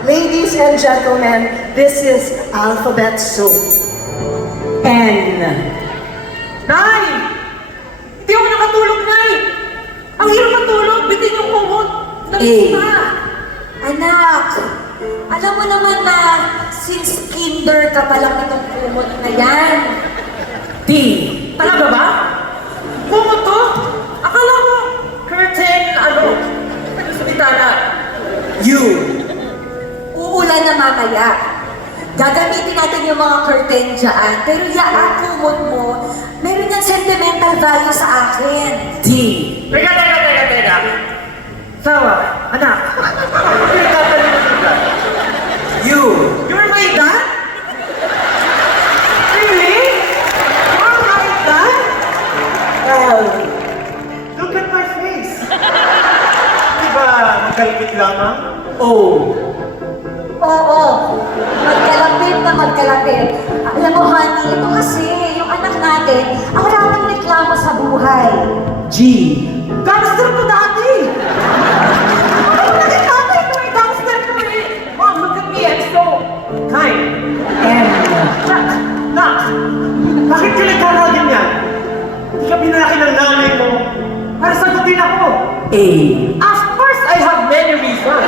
Ladies and gentlemen, this is alphabet soup. N. Nay! Hindi ako nakatulog, Nay! Ang hirap matulog, bitin yung kumot. Namiss na. Anak, alam mo naman na since kinder ka pa lang itong kumot na yan. D. Talaga ba? Kumot to? Akala mo, curtain, ano sa bitana? U. Uulan na mamaya. Gagamitin natin yung mga curtain dyan. Pero ang kumot mo, meron yung sentimental value sa akin. D. Teka. Sawa, anak. U. You're my dad? Really? You're my dad? L. Look at my face! Diba magkalapit lamang? O. Oo, magkalapit na magkalapit. Alam mo, honey, ito kasi, yung anak natin, ang maraming reklamo sa buhay. G. Gangster ko dati! Ano nagkakata ito eh? Gangster ko eh! Mom, look at me, I'm so kind. M. Nak! Bakit ka nagkakagin yan? Hindi ka pinalaki ng nanay mo para sagutin ako! A. Of course, I have many reasons.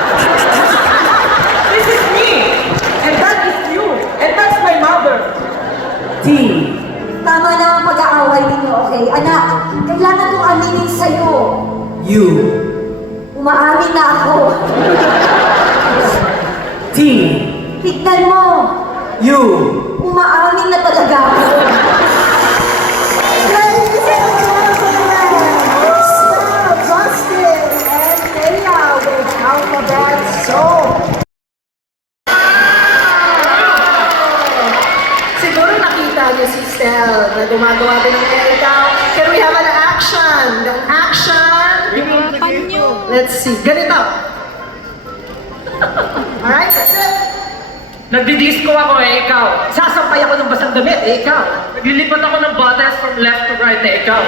This is me, and that is you, and that's my mother. T. Tama na ang pag-aaway ninyo, okay? Anak, kailangan kong aminin sa'yo. U. Umaamin na ako. T. Tignan mo, U. umaamin na talaga ako. Ladies and gentlemen, Star, Justin, and Leia with Alphabet Soul. Siguro nakita niyo si Stel na gumagawa din ng ikaw. Can we have an action? An action? Let's see. Ganito. Alright, that's it. Nagdi-disco ako eh, ikaw. Sasampay ako ng basang damit, ikaw. Naglilipat ako ng buttons from left to right eh, ikaw.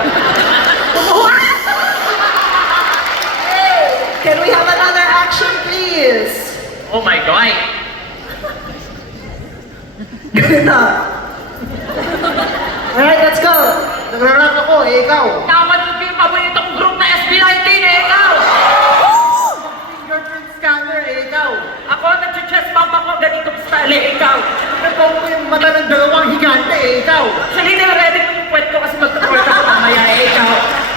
Hey, can we have another action, please? Oh my God. Ganito. Alright, let's go. Nagrarap ako, ikaw. Tama yung paboritong group na SB19 eh, ikaw. Fingerprint scanner ikaw! Ako, nag-chest bump ako ganitong style eh, ikaw. Nagpaw ko yung mata ng dalawang higante ikaw! Actually, nire-ready ko yung puwet ko kasi mag-report ako mamaya eh, ikaw.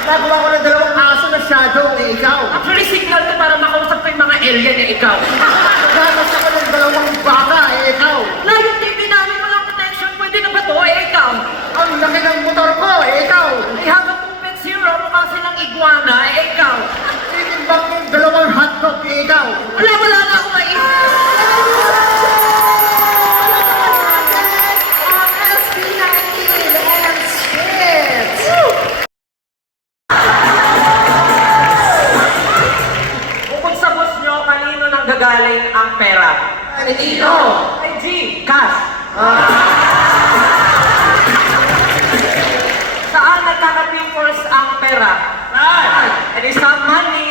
Nagawa ko ng dalawang aso na shadow ikaw! Actually, signal to para makausap ko yung mga alien eh, ikaw. Nagawas ako ng dalawang baka ikaw! Na yung TV namin walang protection, pwede na ba to eh, ikaw? Ang laki ng motor ko ikaw! I have a 2.0, mukha silang iguana eh, ikaw. Titimbang yung dalawang hotdog ikaw! Wala na ako maisip. Bukod sa boss nyo, kanino nang gagaling ang pera? Kanino? Ay, G, cash. Saan nagkaka-pimples ang pera? Saan? It is not money.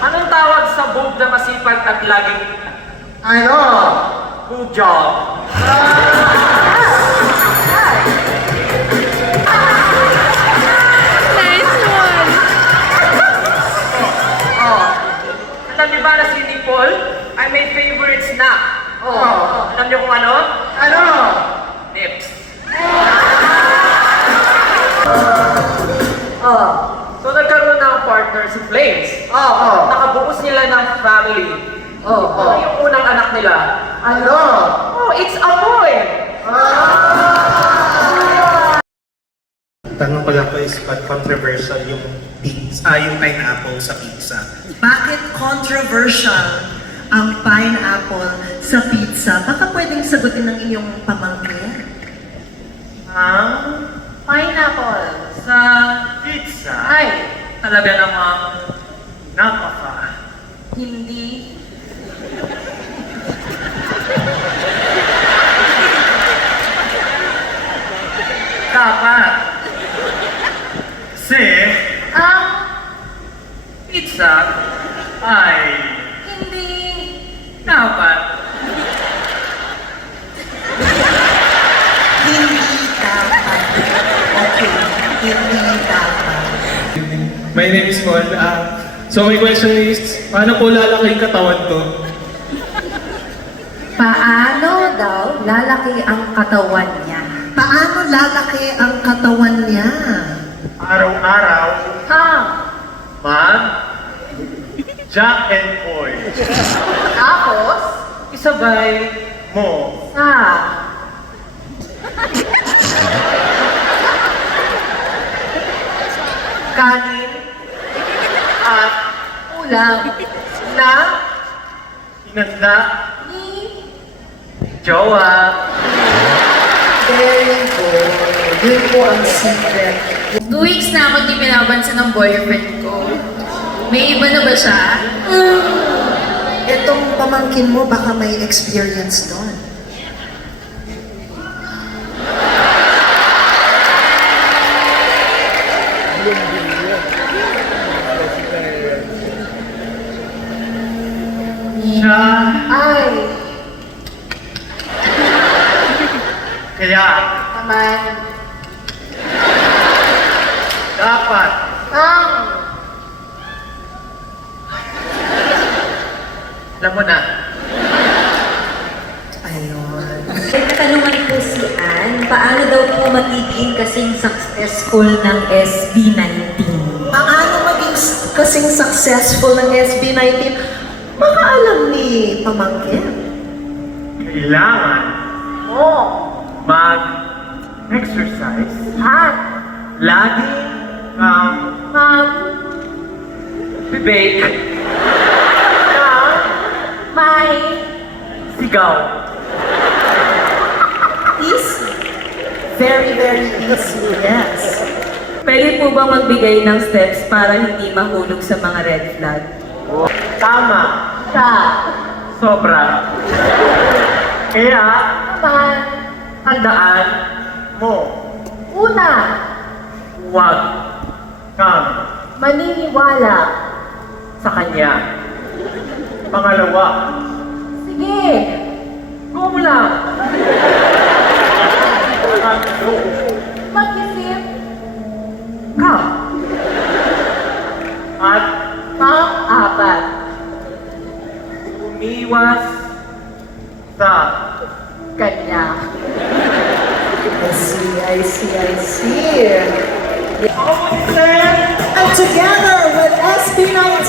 Anong tawag sa boob na masipag at laging Ano? good job? niyo kung ano? Ano? Nips. Oh. So nagkaroon ng partner si Flames. Nakabuo sila ng family. Ano yung unang anak nila? Ano? Oh, it's a boy! Tanong ko lang po is ba't controversial yung pizza, yung pineapple sa pizza? Bakit controversial ang pineapple sa pizza? Baka pwedeng sagutin ng inyong pamangkin. Ang pineapple sa pizza ay talaga namang napaka hindi dapat. Kasi ang pizza ay hindi dapat. Hindi dapat. Okay, hindi dapat. My name is Paul. So my question is, paano po lalaki yung katawan ko? Paano daw lalaki ang katawan niya? Paano lalaki ang katawan niya? Araw-araw, mag Jack and Boy. Tapos, isabay Mo. sa kanin at Ulam na Inanda. ni Jowa. Very good. Yun po ang secret. 2 weeks na ako di pinapansin ng boyfriend ko. May iba na ba siya? Itong pamangkin mo, baka may experience doon. Siya. ay Kaya, naman dapat. ang alam mo na. Ayun. May katanungan po si Ann, paano daw po magiging kasing successful ng SB19? Paano maging kasing successful ng SB19? Baka alam ni pamangkin. Kailangan mo mag-exercise. at Lagi kang mag-bake ng may sigaw. Easy. Very, very easy. Yes. Pwede po bang magbigay ng steps para hindi mahulog sa mga red flag? Tama. sa Sobra. Kaya, naman tandaan mo, una huwag kang maniniwala. sa kanya. Pangalawa, Sige, go mo lang. tatlo, Mag-isip ka. At pang-apat. umiwas sa Kanya. I see. Ako mo si Sir. And together with SB19,